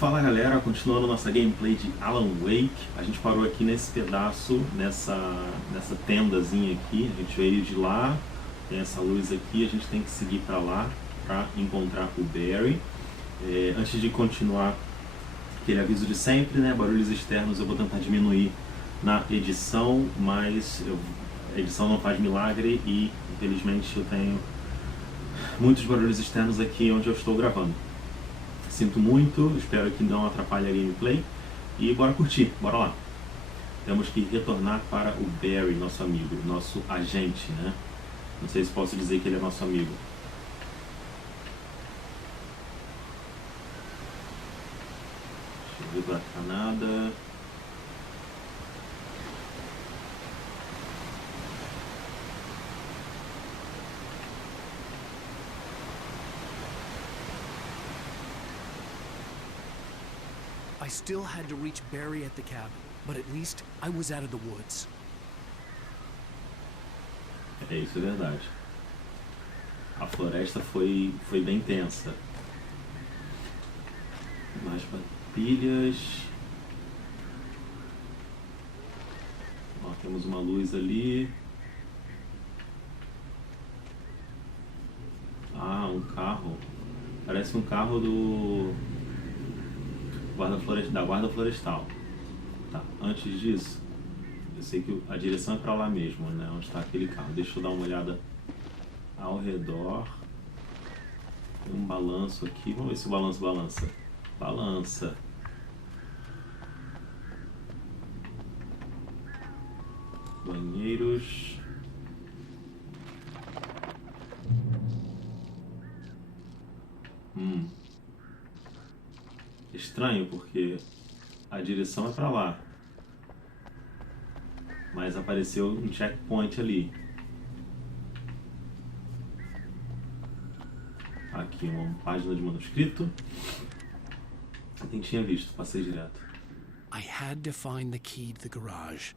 Fala galera, continuando nossa gameplay de Alan Wake, a gente parou aqui nesse pedaço, nessa tendazinha aqui, a gente veio de lá, tem essa luz aqui, a gente tem que seguir para lá para encontrar o Barry. Antes de continuar, aquele aviso de sempre, né, barulhos externos eu vou tentar diminuir na edição, mas a edição não faz milagre e infelizmente eu tenho muitos barulhos externos aqui onde eu estou gravando. Sinto muito, espero que não atrapalhe a gameplay e bora curtir, bora lá. Temos que retornar para o Barry, nosso amigo, nosso agente, né? Não sei se posso dizer que ele é nosso amigo. Deixa eu ver, não tá nada. I still had to reach Barry at the cabin, but at least I was out of the woods. É, isso é verdade. A floresta foi bem tensa. Mais pilhas. Ó, temos uma luz ali. Ah, um carro. Parece um carro da guarda florestal. Tá, antes disso, eu sei que a direção é pra lá mesmo, né? Onde está aquele carro. Deixa eu dar uma olhada ao redor. Tem um balanço aqui. Vamos ver se o balanço balança. Balança. Banheiros. Estranho, porque a direção é pra lá, mas apareceu um checkpoint ali. Aqui uma página de manuscrito. Nem tinha visto, passei direto. I had to find the key to the garage.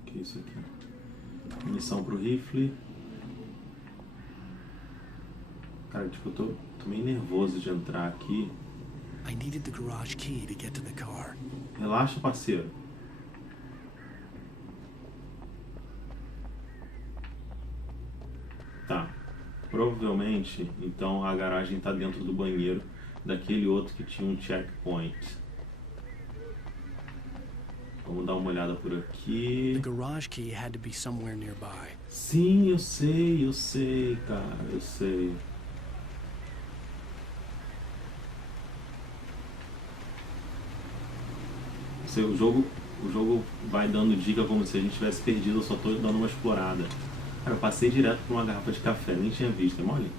O que é isso aqui? Munição pro rifle. Cara, tipo, eu tô meio nervoso de entrar aqui. I needed the garage key to get to the car. Relaxa, parceiro. Tá. Provavelmente, então, a garagem tá dentro do banheiro daquele outro que tinha um checkpoint. Vamos dar uma olhada por aqui. The garage key had to be somewhere nearby. Sim, eu sei, cara, eu sei. O jogo vai dando dica como se a gente tivesse perdido, eu só tô dando uma explorada. Cara, eu passei direto por uma garrafa de café, nem tinha visto, é mole?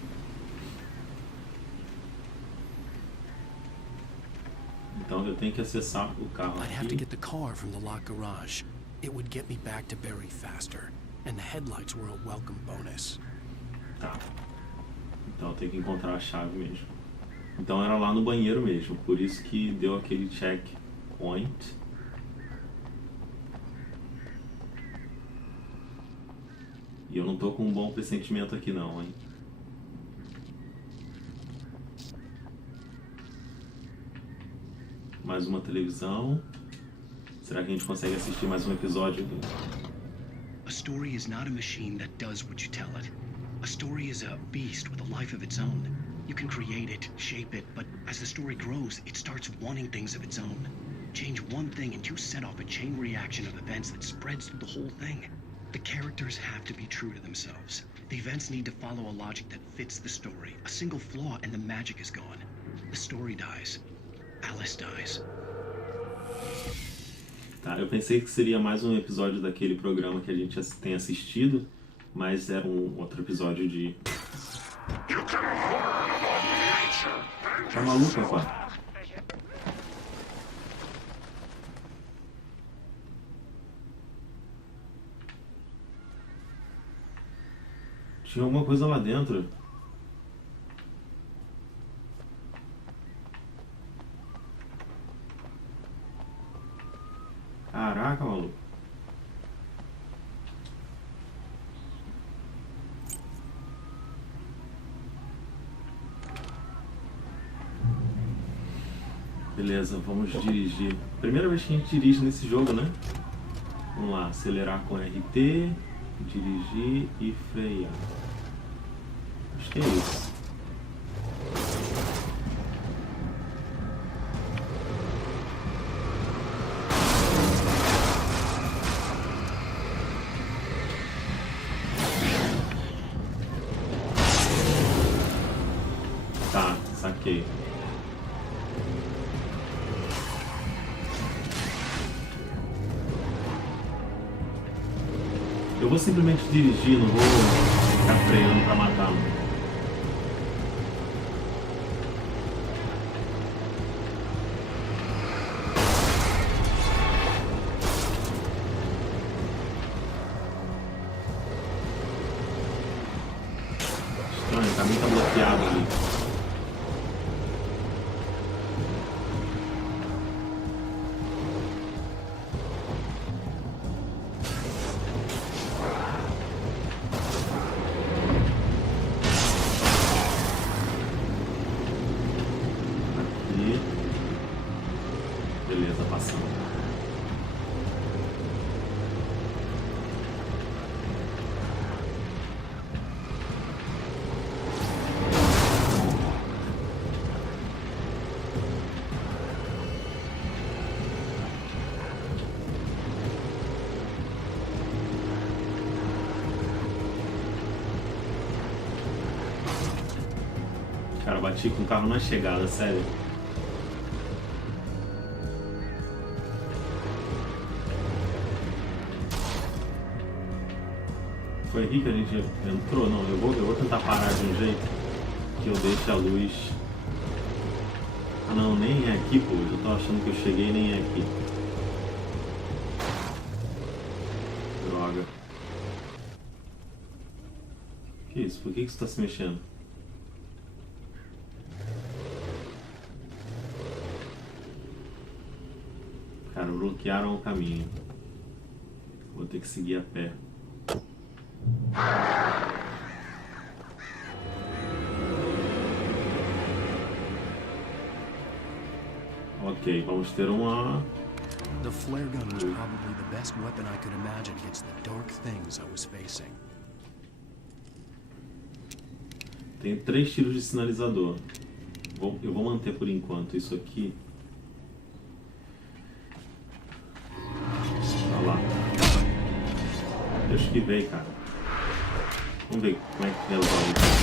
Então eu tenho que acessar o carro I'd have to aqui. get the car from the locked garage. It would get me back to Barry faster, and the headlights were a welcome bonus. Tá. Então eu tenho que encontrar a chave mesmo. Então era lá no banheiro mesmo, por isso que deu aquele checkpoint. E eu não tô com um bom pressentimento aqui não, hein? Mais uma televisão. Será que a gente consegue assistir mais um episódio? A story is not a machine that does what you tell it. A story is a beast with a life of its own. You can create it, shape it, but as the story grows, it starts wanting things of its own. Change one thing and you set off a chain reaction of events that spreads through the whole thing. The characters have to be true to themselves. The events need to follow a logic that fits the story. A single flaw and the magic is gone. The story dies. Alice dies. Tá, eu pensei que seria mais um episódio daquele programa que a gente tem assistido, mas era um outro episódio de... Tá maluco, rapaz? Tinha alguma coisa lá dentro. Caraca, maluco. Beleza, vamos dirigir. Primeira vez que a gente dirige nesse jogo, né? Vamos lá, acelerar com RT, dirigir e frear. Acho que é isso. Tá, saquei. Eu vou simplesmente dirigir, não vou ficar freando pra matar. Estranho, o caminho tá bloqueado ali. Beleza, passando. Cara, bati com o carro na chegada, sério. Foi aqui que a gente entrou? Não, eu vou tentar parar de um jeito que eu deixe a luz. Ah não, nem é aqui, pô. Eu tô achando que eu cheguei e nem é aqui. Droga. Que isso? Por que você tá se mexendo? Cara, bloquearam o caminho. Vou ter que seguir a pé. Ok, vamos ter uma... The flare gun was probably the best weapon I could imagine against the dark things I was facing. Tem 3 tiros de sinalizador. Eu vou manter por enquanto isso aqui. Olha lá. Eu esquivei, cara. Vamos ver como é que resolve isso.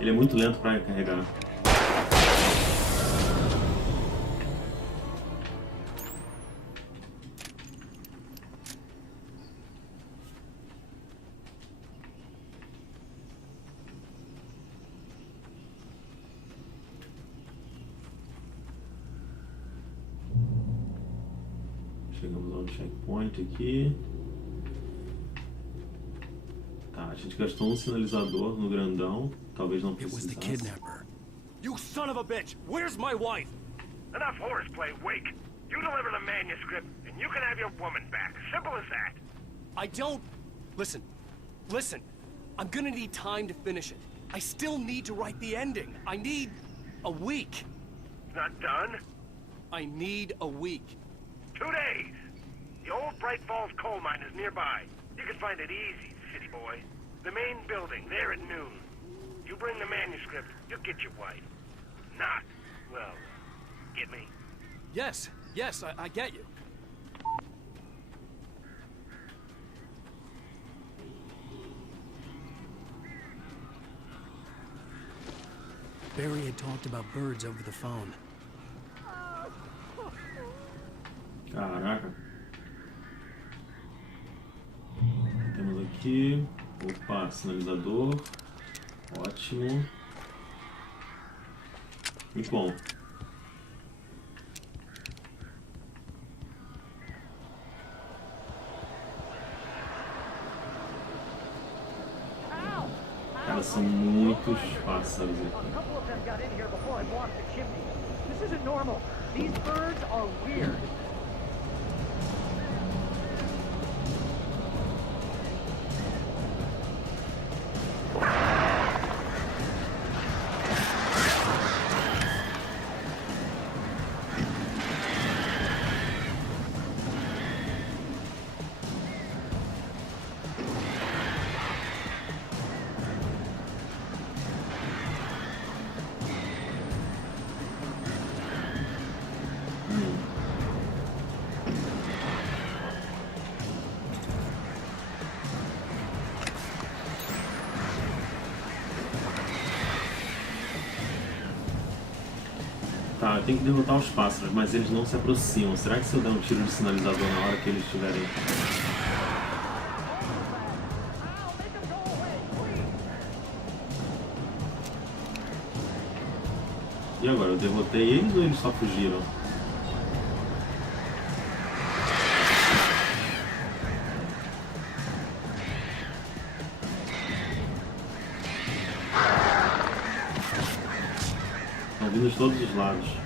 Ele é muito lento para carregar. Chegamos ao checkpoint aqui. Tá, a gente gastou um sinalizador no grandão. Talvez não It was the precisasse. kidnapper. You son of a bitch! Where's my wife? Enough horseplay, Wake. You deliver the manuscript, and you can have your woman back. Simple as that. I don't... Listen. Listen. I'm gonna need time to finish it. I still need to write the ending. I need a week. Not done? I need a week. 2 days. The old Bright Falls coal mine is nearby. You can find it easy, city boy. The main building, there at noon. You bring the manuscript, you'll get your wife. Not, well, get me? Yes, I get you. Barry had talked about birds over the phone. aqui. Opa, sinalizador. Ótimo. E bom. Cara, são muitos pássaros aqui. A couple of them got in here before I blocked the chimney. This isn't normal. These birds are weird. Tá, eu tenho que derrotar os pássaros, mas eles não se aproximam. Será que se eu der um tiro de sinalizador na hora que eles estiverem... E agora, eu derrotei eles ou eles só fugiram? Estão vindo de todos os lados.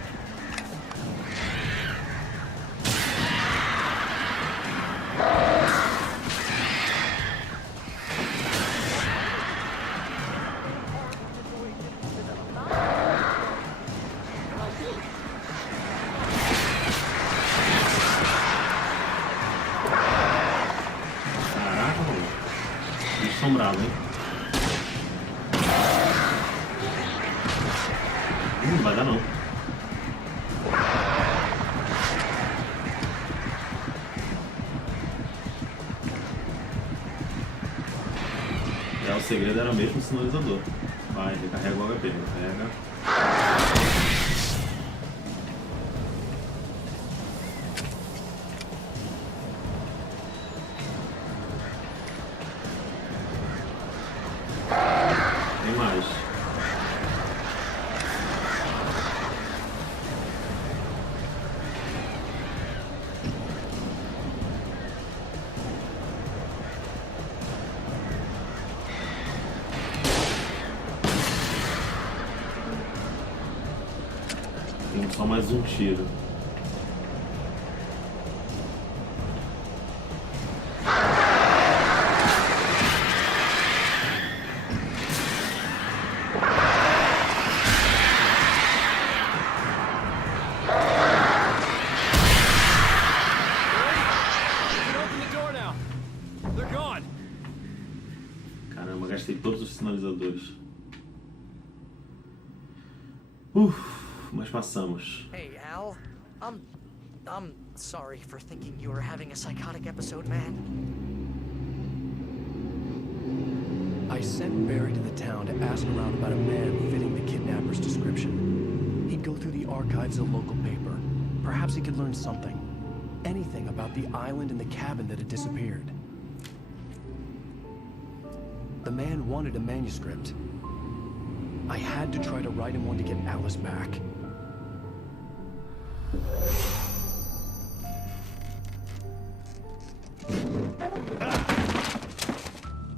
Caraca, mano. Eles são bravos, hein? Não vai dar não. O segredo era mesmo o sinalizador. Vai, recarrega o HP, recarrega. Tem mais. Tem só mais um tiro. Caramba, gastei todos os sinalizadores. Mas passamos. Hey, Al. I'm sorry for thinking you were having a psychotic episode, man. I sent Barry to the town to ask around about a man fitting the kidnapper's description. He'd go through the archives of the local paper. Perhaps he could learn something. Anything about the island and the cabin that had disappeared. The man wanted a manuscript. I had to try to write him one to get Alice back.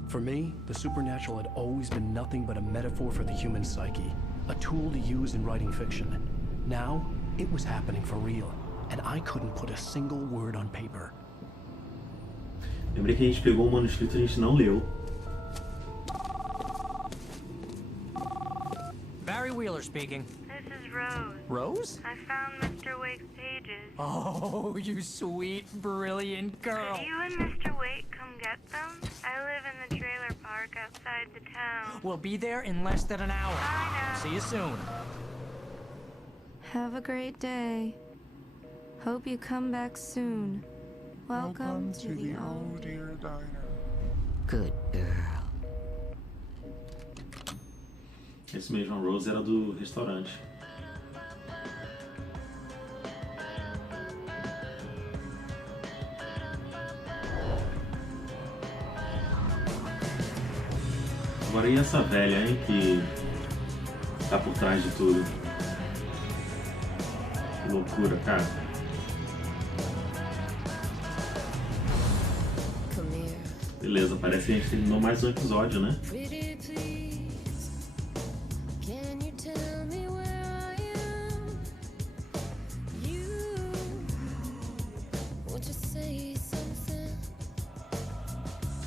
For me, the supernatural had always been nothing but a metaphor for the human psyche, a tool to use in writing fiction. Now, it was happening for real, and I couldn't put a single word on paper. Lembrei que a gente pegou um manuscrito e a gente não leu. Barry Wheeler speaking. This is Rose. Rose? I found Mr. Wake's pages. Oh, you sweet, brilliant girl. Could you and Mr. Wake come get them? I live in the trailer park outside the town. We'll be there in less than an hour. I know. See you soon. Have a great day. Hope you come back soon. Welcome to the old dear diner. Good girl. Esse mesmo, a Rose era do restaurante. Agora e essa velha, hein, que tá por trás de tudo? Que loucura, cara. Beleza, parece que a gente terminou mais um episódio, né?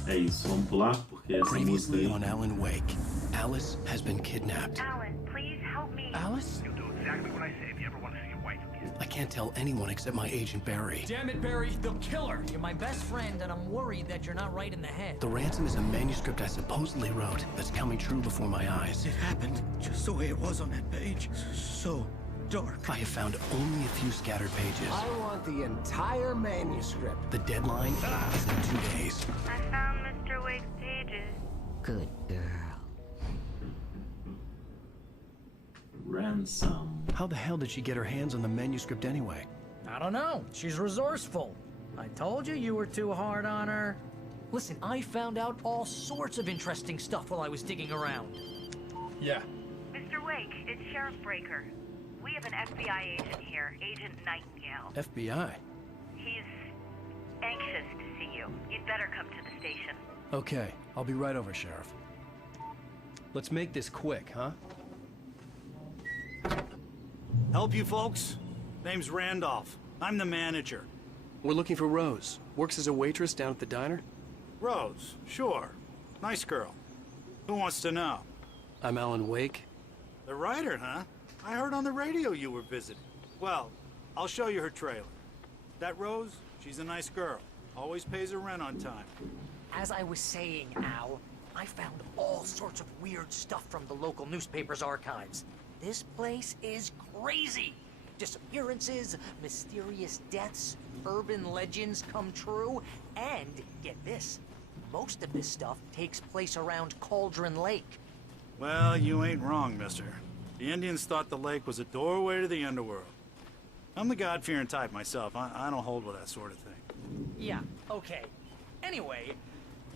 É isso, vamos pular, porque essa música aí... on Alan Wake, Alice has been kidnapped. Alan, please help me. Alice? You'll do exactly what I say if you ever want to see your wife again. I can't tell anyone except my agent Barry. Damn it, Barry, they'll kill her. You're my best friend, and I'm worried that you're not right in the head. The ransom is a manuscript I supposedly wrote that's coming true before my eyes. It happened just the way it was on that page. So dark. I have found only a few scattered pages. I want the entire manuscript. The deadline is in 2 days. I found Mr. Wake's pages. Good girl. Ransom. How the hell did she get her hands on the manuscript anyway? I don't know. She's resourceful. I told you you were too hard on her. Listen, I found out all sorts of interesting stuff while I was digging around. Yeah. Mr. Wake, it's Sheriff Breaker. We have an FBI agent here, Agent Nightingale. FBI? He's anxious to see you. You'd better come to the station. Okay, I'll be right over, Sheriff. Let's make this quick, huh? Help you folks? Name's Randolph. I'm the manager. We're looking for Rose. Works as a waitress down at the diner. Rose, sure. Nice girl. Who wants to know? I'm Alan Wake. The writer, huh? I heard on the radio you were visiting. Well, I'll show you her trailer. That Rose, she's a nice girl. Always pays her rent on time. As I was saying, Al, I found all sorts of weird stuff from the local newspaper's archives. This place is crazy. Disappearances, mysterious deaths, urban legends come true, and get this, most of this stuff takes place around Cauldron Lake. Well, you ain't wrong, mister. The Indians thought the lake was a doorway to the underworld. I'm the God-fearing type myself. I don't hold with that sort of thing. Yeah, okay. Anyway,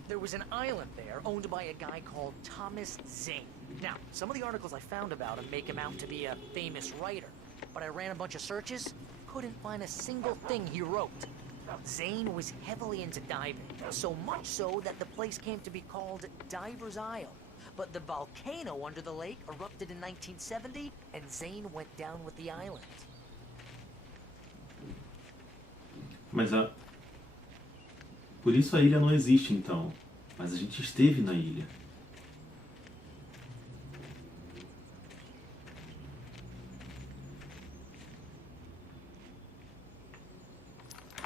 there was an island there owned by a guy called Thomas Zane. Now, some of the articles I found about him make him out to be a famous writer, but I ran a bunch of searches, couldn't find a single thing he wrote. Zane was heavily into diving, so much so that the place came to be called Diver's Isle. But the volcano under the lake erupted in 1970, and Zane went down with the island. Mas por isso a ilha não existe, então. Mas a gente esteve na ilha.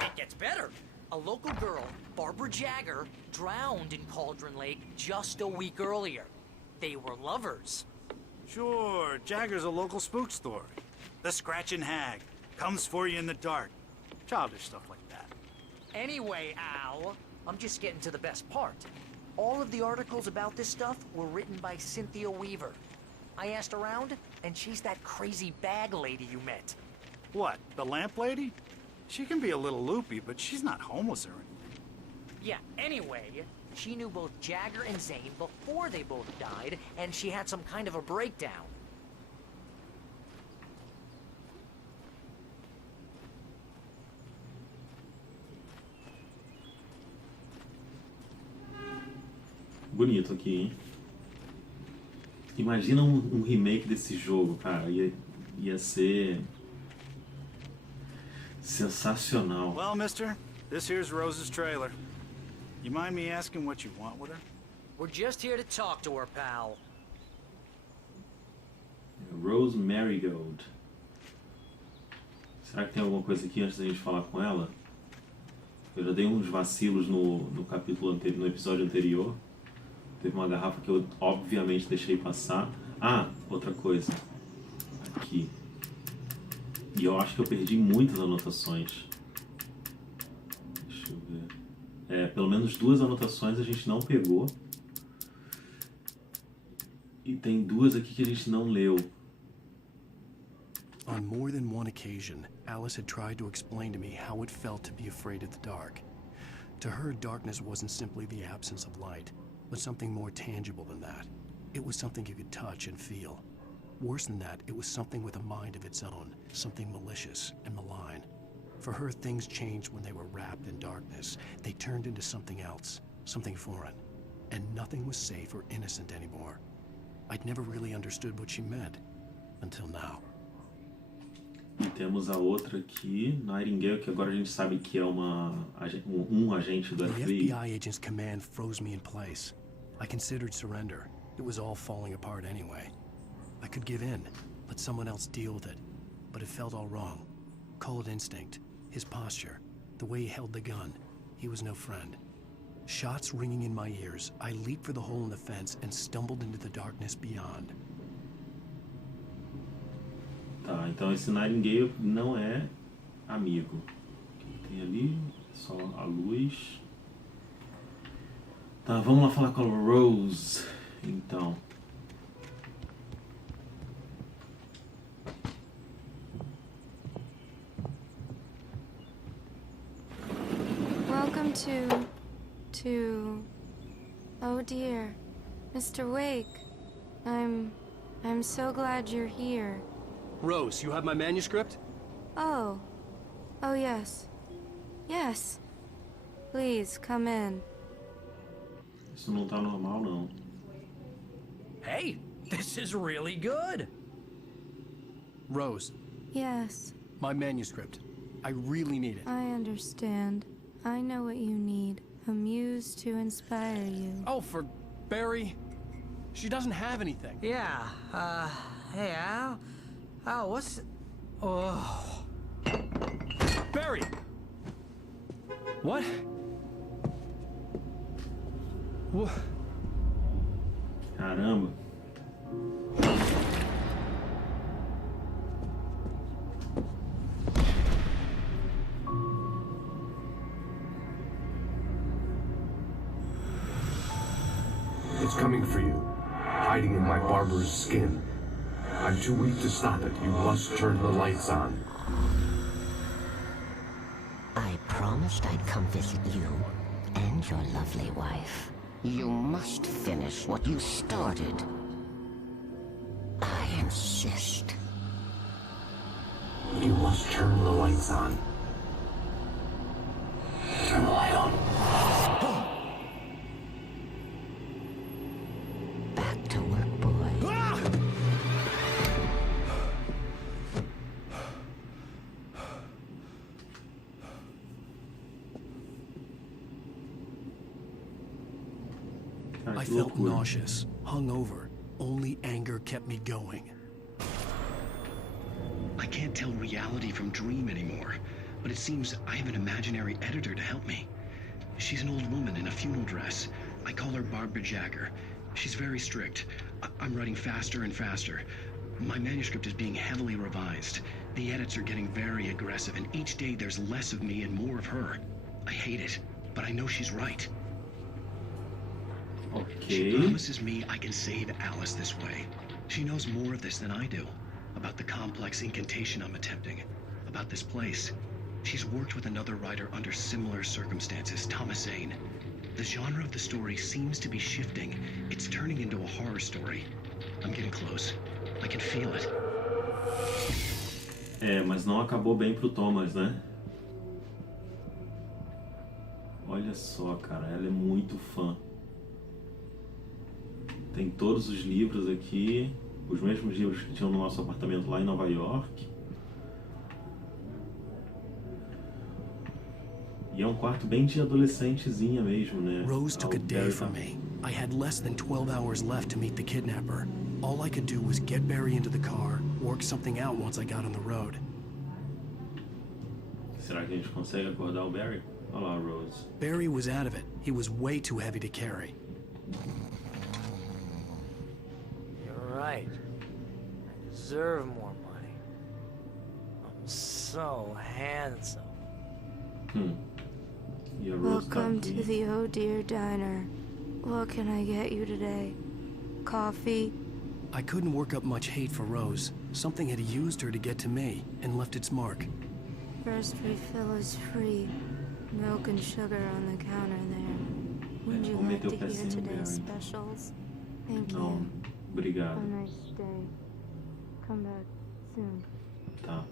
It gets better. A local girl, Barbara Jagger, drowned in Cauldron Lake just a week earlier. They were lovers. Sure, Jagger's a local spook story. The Scratching Hag comes for you in the dark. Childish stuff like that. Anyway, Al, I'm just getting to the best part. All of the articles about this stuff were written by Cynthia Weaver. I asked around, and she's that crazy bag lady you met. What, the lamp lady? She can be a little loopy, but she's not homeless or anything. Yeah, anyway, she knew both Jagger and Zane before they both died, and she had some kind of a breakdown. Bonito aqui, hein? Imagina um remake desse jogo, cara. Ia ser sensacional. Well, mister, this here's Rose's trailer. You mind me asking what you want with her? We're just here to talk to her, pal. Rose Marigold. Será que tem alguma coisa aqui antes da gente falar com ela? Eu já dei uns vacilos no capítulo anterior, no episódio anterior. Teve uma garrafa que eu obviamente deixei passar. Ah, outra coisa. Aqui. E eu acho que eu perdi muitas anotações. Deixa eu ver. Pelo menos 2 anotações a gente não pegou. E tem 2 aqui que a gente não leu. On more than one occasion, Alice had tried to explain to me how it felt to be afraid of the dark. To her, darkness wasn't simply the absence of light. but something more tangible than that. It was something you could touch and feel. Worse than that, it was something with a mind of its own, something malicious and malign. For her, things changed when they were wrapped in darkness. They turned into something else, something foreign. And nothing was safe or innocent anymore. I'd never really understood what she meant, until now. E temos a outra aqui, Nightingale, que agora a gente sabe que é um agente do The FBI. FBI agent's command froze me in place. I considered surrender. It was all falling apart anyway. I could give in, let someone else deal with it. But it felt all wrong. Call it instinct. His posture, the way he held the gun. He was no friend. Shots ringing in my ears, I leaped for the hole in the fence and stumbled into the darkness beyond. Tá, então esse Nightingale não é amigo. O que tem ali? Só a luz. Tá, vamos lá falar com a Rose, então. Welcome to... Oh dear. Mr. Wake. I'm so glad you're here. Rose, you have my manuscript? Oh. Oh yes. Yes. Please, come in. Isso não tá normal, não. Hey, this is really good. Rose, Yes, my manuscript. I really need it. I understand. I know what you need. A muse to inspire you. Oh, for Barry? She doesn't have anything. Yeah, hey, Al? Oh, what's... Oh... Barry! What? What? Caramba. It's coming for you, hiding in my barber's skin. I'm too weak to stop it. You must turn the lights on. I promised I'd come visit you and your lovely wife. You must finish what you started. I insist. You must turn the lights on. Turn the light on. Back to work, boy. I felt nauseous, hungover. Only anger kept me going. I can't tell reality from dream anymore, but it seems I have an imaginary editor to help me. She's an old woman in a funeral dress. I call her Barbara Jagger. She's very strict. I'm writing faster and faster. My manuscript is being heavily revised. The edits are getting very aggressive, and each day there's less of me and more of her. I hate it, but I know she's right. She promises me I can save Alice this way. She knows more of this than I do. About the complex incantation I'm attempting. About this place. She's worked with another writer under similar circumstances, Thomas Zane. The genre of the story seems to be shifting. It's turning into a horror story. I'm getting close. I can feel it. É, mas não acabou bem pro Thomas, né? Olha só, cara, ela é muito fã. Tem todos os livros aqui, os mesmos livros que tinham no nosso apartamento lá em Nova York. E é um quarto bem de adolescentezinha mesmo, né? Rose took a day from me. I had less than 12 hours left to meet the kidnapper. All I could do was get Barry into the car, work something out once I got on the road. Será que a gente consegue acordar o Barry? Olha lá, Rose. Barry was out of it. He was way too heavy to carry. You're right. I deserve more money. I'm so handsome. E a Rose tá Welcome to aqui. the Oh Dear Diner. What can I get you today? Coffee? I couldn't work up much hate for Rose. Something had used her to get to me and left its mark. First refill is free. Milk and sugar on the counter there. Would you Vou like meter to o pé hear sem o today's Barry. specials? Thank Não, you. obrigado. Have a nice day. Come back soon. Tá.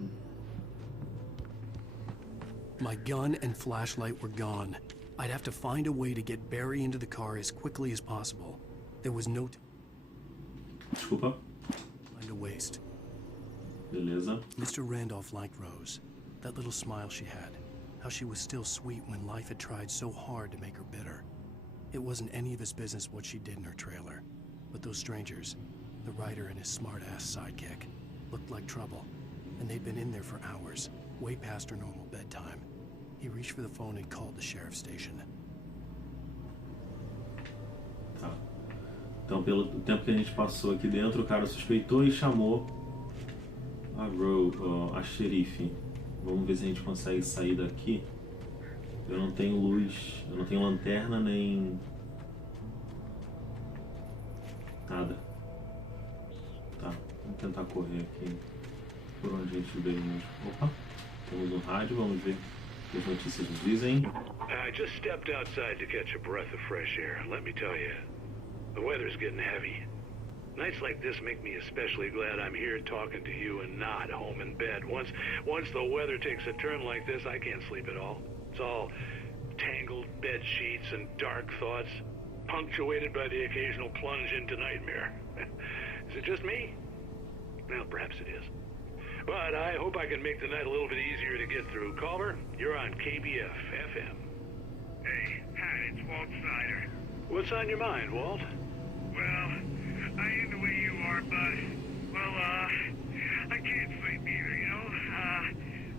My gun and flashlight were gone. I'd have to find a way to get Barry into the car as quickly as possible. There was no Desculpa. time to waste. Beleza. Mr. Randolph liked Rose. That little smile she had. How she was still sweet when life had tried so hard to make her bitter. It wasn't any of his business what she did in her trailer. But those strangers, the writer and his smart-ass sidekick, looked like trouble. And they'd been in there for hours, way past her normal bedtime. He reached for the phone and called the sheriff's station. Tá. Então, pelo tempo que a gente passou aqui dentro, o cara suspeitou e chamou a xerife. Vamos ver se a gente consegue sair daqui. Eu não tenho luz, eu não tenho lanterna nem nada. Tá, vamos tentar correr aqui por onde a gente veio mesmo. Opa, temos um rádio, vamos ver o que as notícias nos dizem. I just stepped outside to catch a breath of fresh air. Let me tell you, the weather's getting heavy. Nights like this make me especially glad I'm here talking to you and not home in bed. Once the weather takes a turn like this, I can't sleep at all. It's all tangled bed sheets and dark thoughts, punctuated by the occasional plunge into nightmare. Is it just me? Well, perhaps it is. But I hope I can make the night a little bit easier to get through. Caller, you're on KBF FM. Hey, Pat, it's Walt Snyder. What's on your mind, Walt? Well, I ain't the way you are, bud. Well, I can't sleep either, you know?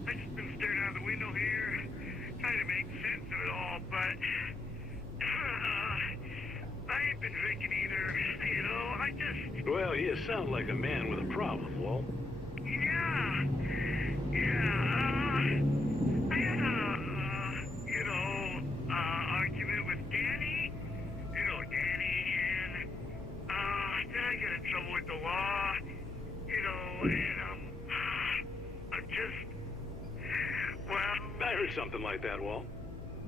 I just been staring out the window here, trying to make sense of it all, but I ain't been drinking either, you know? I just... Well, you sound like a man with a problem, Walt. Yeah, I had a, you know, argument with Danny. You know Danny, and, then I got in trouble with the law, you know, and, I'm just, well... I heard something like that, Walt.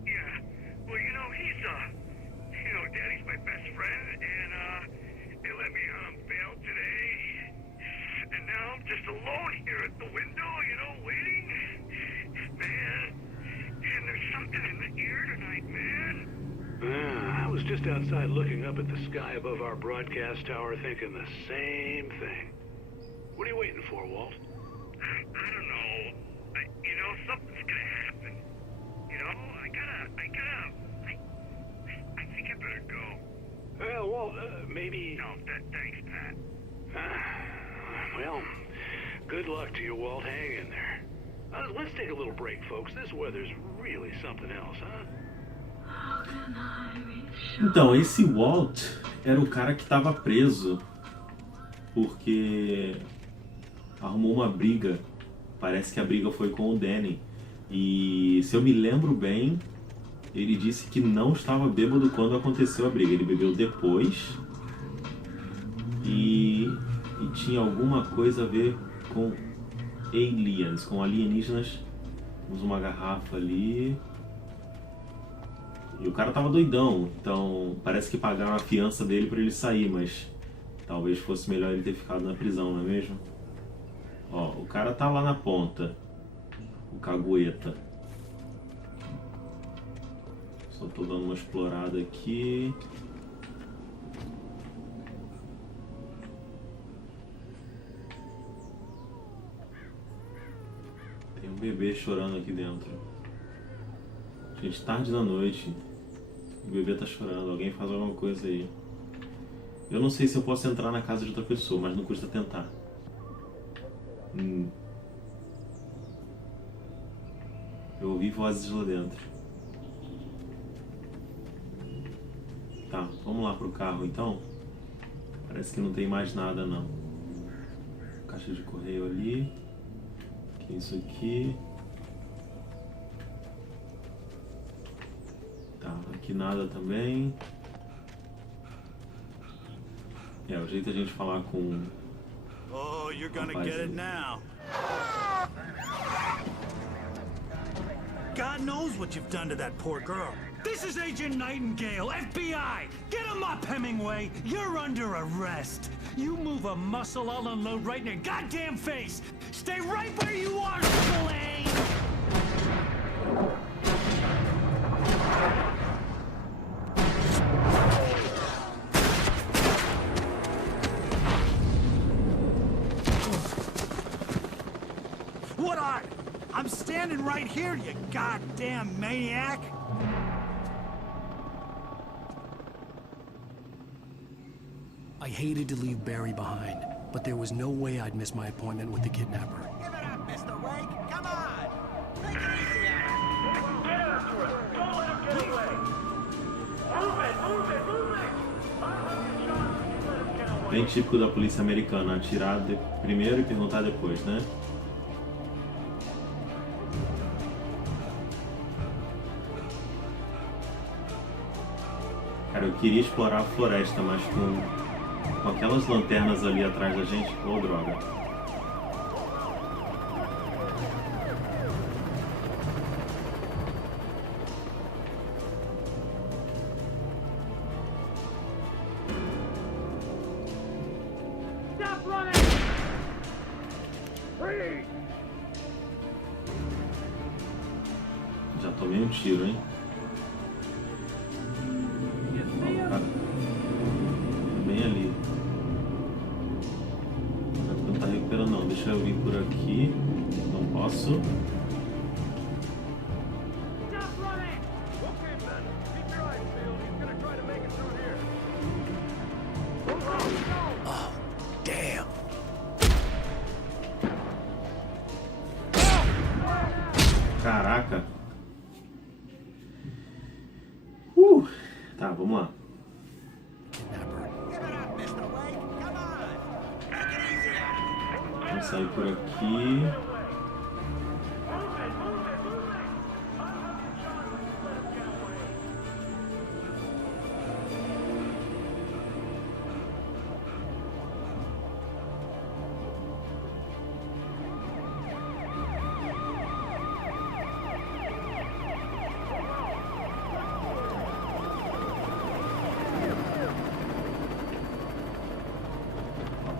Yeah, well, you know, you know, Danny's my best friend, and, they let me out on bail today. And now I'm just alone here at the window, you know, waiting. Man, there's something in the air tonight, man. I was just outside looking up at the sky above our broadcast tower thinking the same thing. What are you waiting for, Walt? I don't know. You know, something's gonna happen. You know, I think I better go. Well, Walt, maybe... No, thanks, Pat. Well, good luck to you, Walt. Hang in there. Let's take a little break, folks. This weather's really something else, huh? Então, esse Walt era o cara que estava preso porque arrumou uma briga. Parece que a briga foi com o Danny. E se eu me lembro bem, ele disse que não estava bêbado quando aconteceu a briga. Ele bebeu depois e tinha alguma coisa a ver com aliens, com alienígenas. Temos uma garrafa ali. E o cara tava doidão, então parece que pagaram a fiança dele pra ele sair, mas talvez fosse melhor ele ter ficado na prisão, não é mesmo? Ó, o cara tá lá na ponta, o cagueta. Só tô dando uma explorada aqui. Tem um bebê chorando aqui dentro. Gente, tarde da noite. O bebê tá chorando, alguém faz alguma coisa aí. Eu não sei se eu posso entrar na casa de outra pessoa, mas não custa tentar. Eu ouvi vozes lá dentro. Tá, vamos lá pro carro então. Parece que não tem mais nada não. Caixa de correio ali. Que é isso aqui? Tá, aqui nada também. É, o jeito é a gente falar com... Oh, you're gonna get it now. God knows what you've done to that poor girl. This is Agent Nightingale, FBI! Get him up, Hemingway! You're under arrest! You move a muscle, I'll unload right in your goddamn face! Stay right where you are, Slane! What are? I'm standing right here, you goddamn maniac! I hated to leave Barry behind, but there was no way I'd miss my appointment with the kidnapper. Give it up, Mr. Wake. Come on. Take it easy, Adam. Get after him. Don't let him get away. Move it. Bem típico da polícia americana, atirar primeiro e perguntar depois, né? Cara, eu queria explorar a floresta, mas com aquelas lanternas ali atrás da gente, ô droga. Stop running! Freeze! Já tomei um tiro, hein? Cara, bem ali. Não tá recuperando não, deixa eu vir por aqui. Não posso. Oh, damn! Caraca. Tá, vamos lá. Vamos sair por aqui.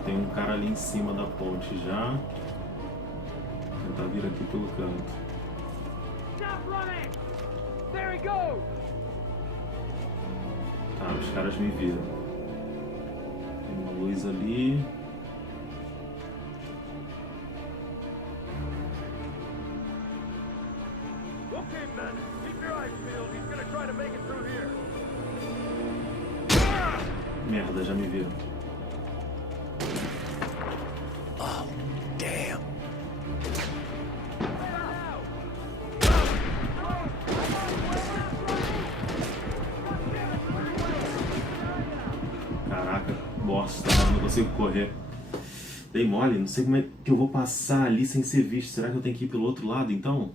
Tem um cara ali em cima da ponte já. Vou tentar vir aqui pelo canto. Tá, os caras me viram. Tem uma luz ali. Merda, já me viram. Oh, damn! Caraca, bosta, não consigo correr. Dei mole, não sei como é que eu vou passar ali sem ser visto. Será que eu tenho que ir pelo outro lado então?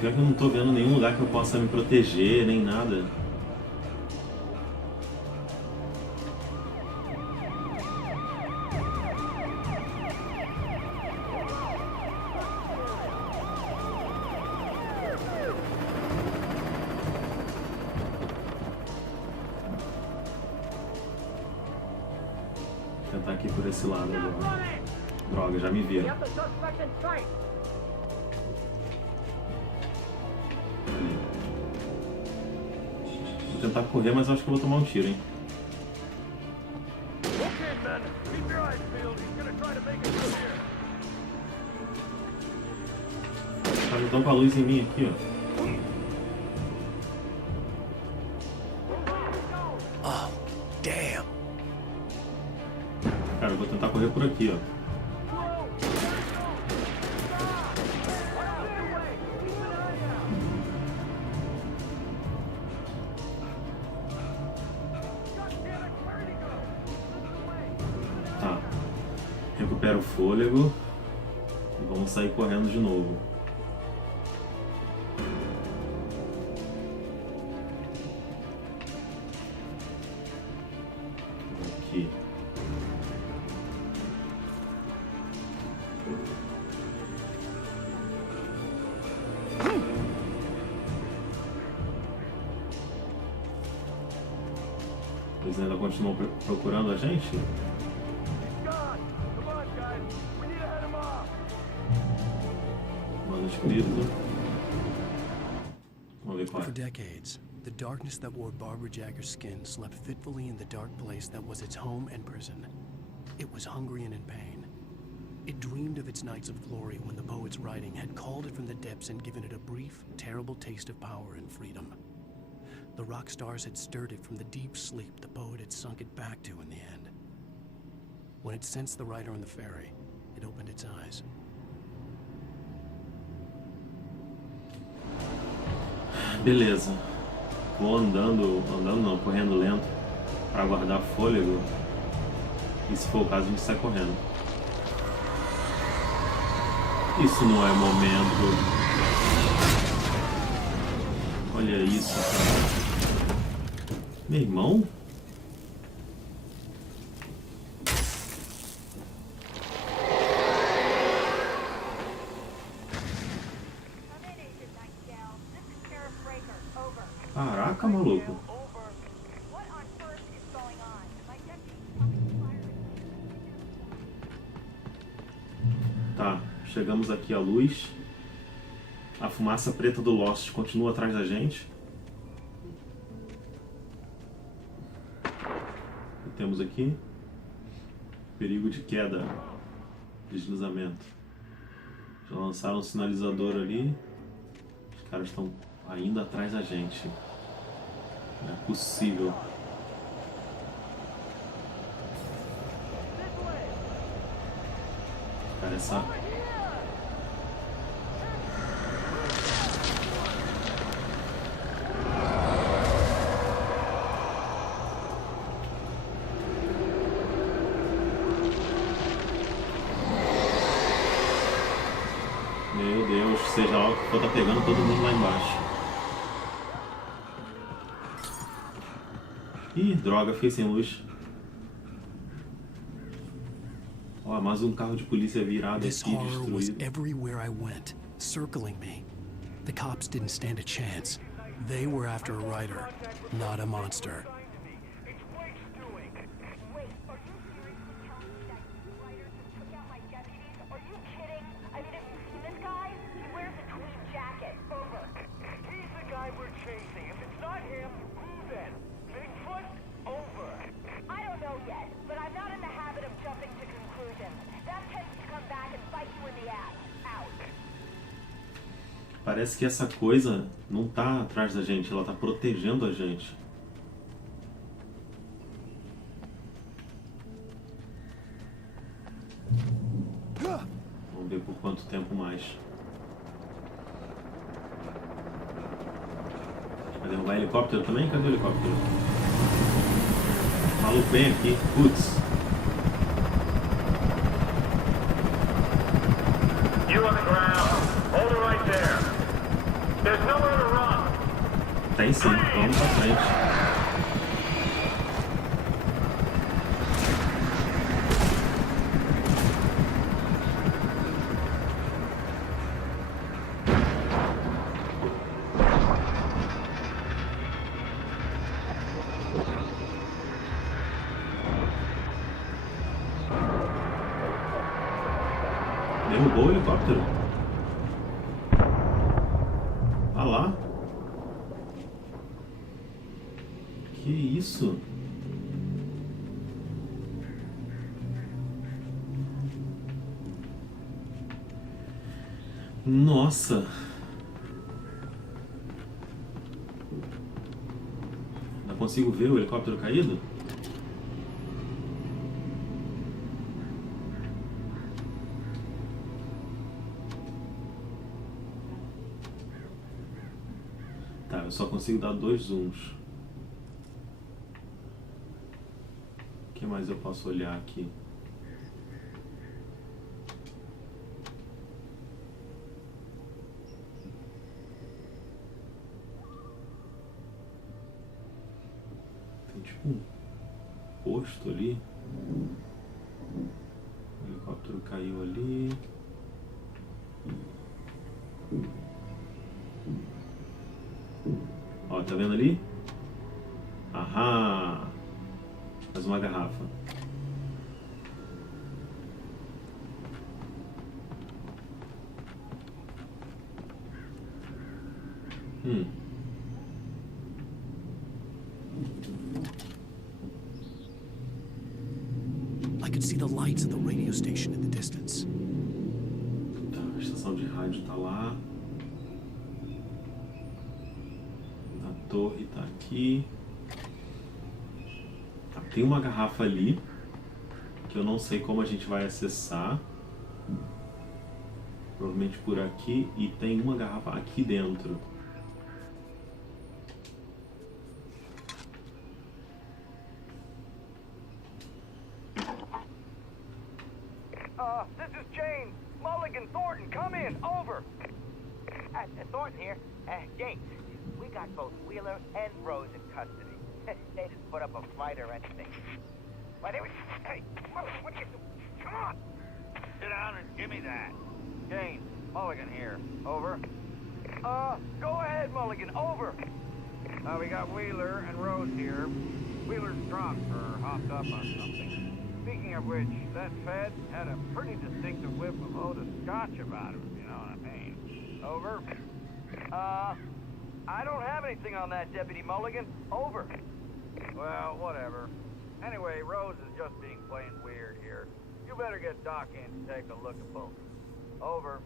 Pior que eu não tô vendo nenhum lugar que eu possa me proteger, nem nada. Vou tentar aqui por esse lado agora. Droga, já me viram. Vou tentar correr, mas acho que eu vou tomar um tiro, hein? Tá lutando com a luz em mim aqui, ó. Oh, damn! Cara, eu vou tentar correr por aqui, ó. Recupera o fôlego e vamos sair correndo de novo. Eles ainda continuam procurando a gente? Manuscrito. Vamos ver qual é. For decades, the darkness that wore Barbara Jagger's skin slept fitfully in the dark place that was its home and prison. It was hungry and in pain. It dreamed of its nights of glory when the poet's writing had called it from the depths and given it a brief, terrible taste of power and freedom. The rock stars had stirred it from the deep sleep the poet had sunk it back to in the end. When it sensed the writer on the ferry, it opened its eyes. Beleza. Vou andando não, correndo lento para guardar fôlego. E se for o caso, a gente sai correndo. Isso não é momento. Olha isso, cara. Meu irmão? Caraca, maluco. Tá, chegamos aqui à luz. A fumaça preta do Lost continua atrás da gente. E temos aqui perigo de queda, deslizamento. Já lançaram um sinalizador ali. Os caras estão ainda atrás da gente. Não é possível. Cara, essa... Meu Deus, seja lá o que for, tá pegando todo mundo lá embaixo. Ih, droga, fiquei sem luz. Ó, mais um carro de polícia virado aqui, destruído. Was everywhere I went, circling me. The cops didn't stand a chance. They were after a writer, not a monster. Parece que essa coisa não tá atrás da gente, ela tá protegendo a gente. Vamos ver por quanto tempo mais. Vai derrubar helicóptero também? Cadê o helicóptero? Maluco bem aqui, putz. Tem sim, vamos pra frente. Derrubou o helicóptero. Ah lá. Que isso? Nossa! Ainda consigo ver o helicóptero caído? Tá, eu só consigo dar 2 zooms. O que mais eu posso olhar aqui? Tem tipo um posto ali. O helicóptero caiu ali. tá vendo ali? Aham! Mais uma garrafa. I could see the lights of the radio station in the distance. Tá, a estação de rádio tá lá. A torre tá aqui. Tá, tem uma garrafa ali que eu não sei como a gente vai acessar. Provavelmente por aqui. E tem uma garrafa aqui dentro. This is James. Mulligan, Thornton, come in. Over. Thornton here. James, we got both Wheeler and Rose in custody. They didn't put up a fight or anything. Why, they were... Hey, what are you doing? Come on. Sit down and give me that. James, Mulligan here. Over. Go ahead, Mulligan. Over. We got Wheeler and Rose here. Wheeler's drunk or hopped up on something. Speaking of which, that Fed had a pretty distinctive whiff of Otis Scotch about him, if you know what I mean. Over. I don't have anything on that, Deputy Mulligan. Over. Well, whatever. Anyway, Rose is just being plain weird here. You better get Doc in to take a look at both. Over.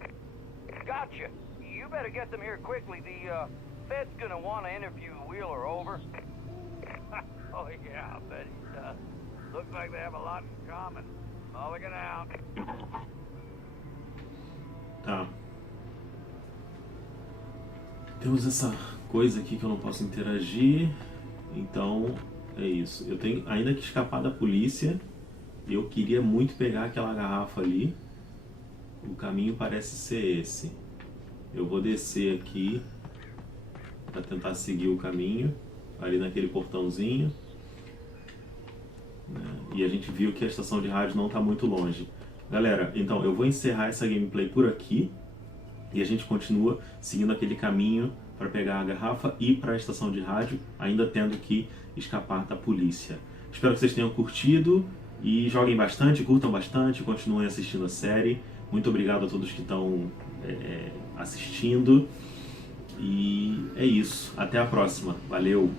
Gotcha. You better get them here quickly. The, Fed's gonna want to interview Wheeler. Over. Oh, yeah, I'll bet he does. Looks like they have a lot in common. Mulligan out. Tá. Temos essa coisa aqui que eu não posso interagir. Então, é isso. Eu tenho ainda que escapar da polícia. Eu queria muito pegar aquela garrafa ali. O caminho parece ser esse. Eu vou descer aqui para tentar seguir o caminho. Ali naquele portãozinho. E a gente viu que a estação de rádio não está muito longe. Galera, então eu vou encerrar essa gameplay por aqui. E a gente continua seguindo aquele caminho para pegar a garrafa e ir para a estação de rádio, ainda tendo que escapar da polícia. Espero que vocês tenham curtido e joguem bastante, curtam bastante, continuem assistindo a série. Muito obrigado a todos que estão assistindo. E é isso. Até a próxima. Valeu!